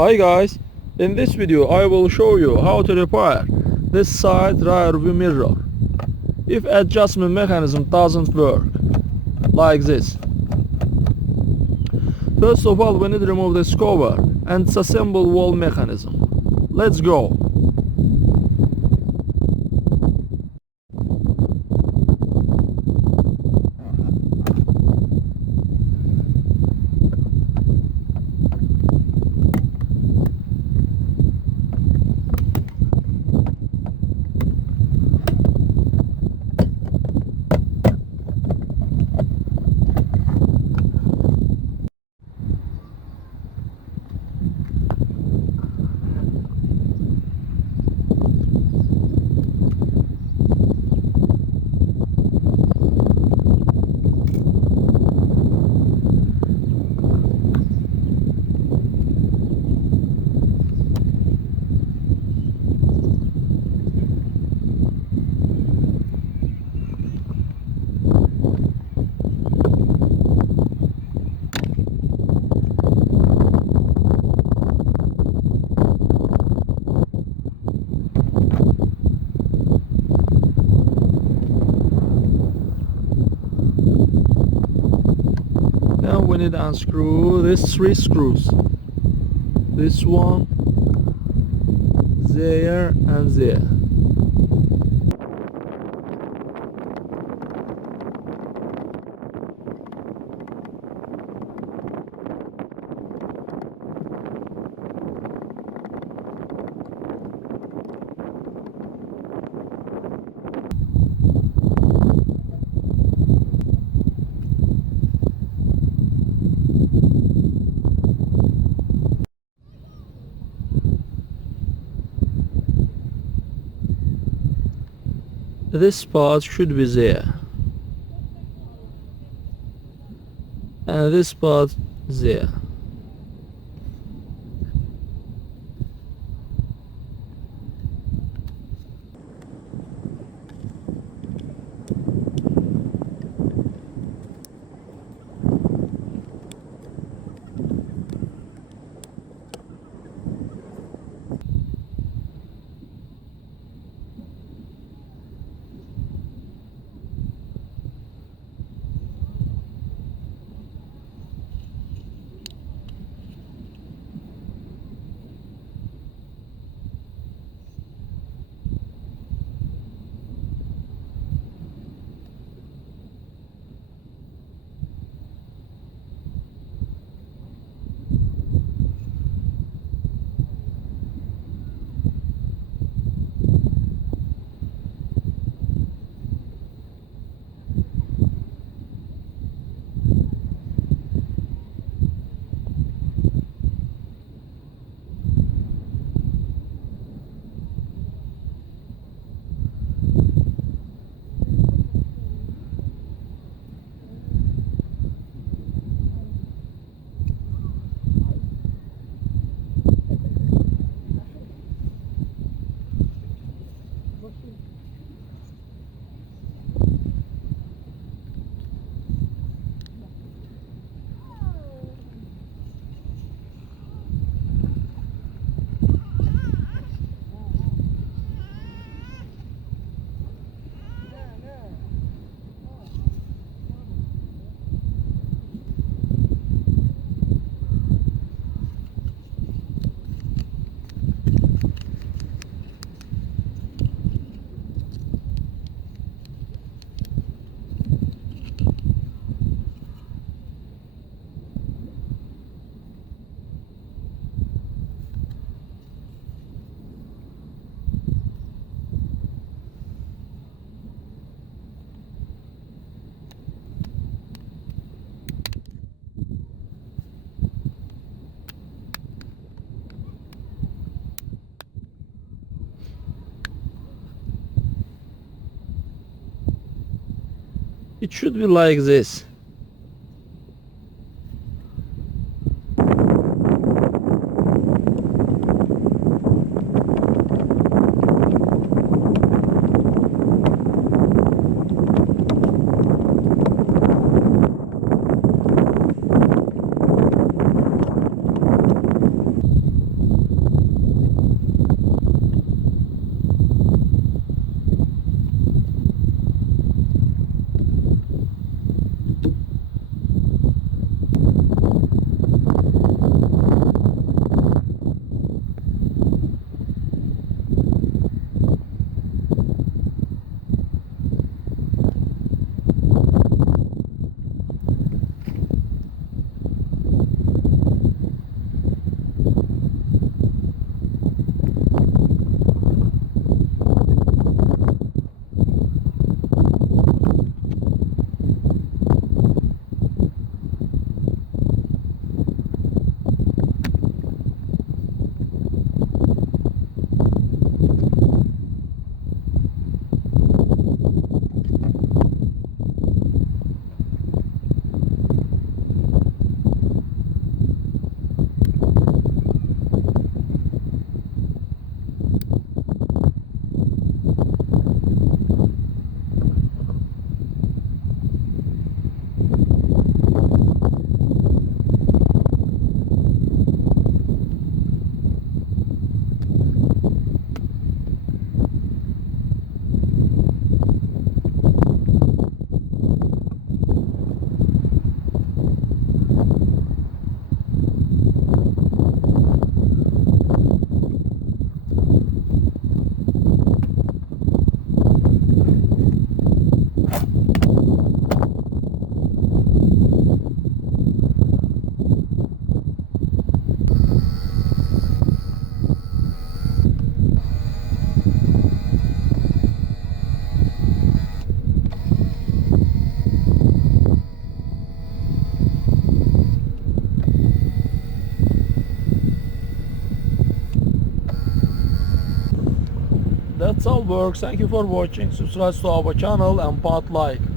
Hi guys, in this video I will show you how to repair this side rear view mirror if adjustment mechanism doesn't work, like this. First of all, we need to remove this cover and disassemble wall mechanism. Let's go. Now we need to unscrew these 3 screws. This one, there and there. This part should be there, and this part there. It should be like this. That's all works. Thank you for watching. Subscribe to our channel and put like.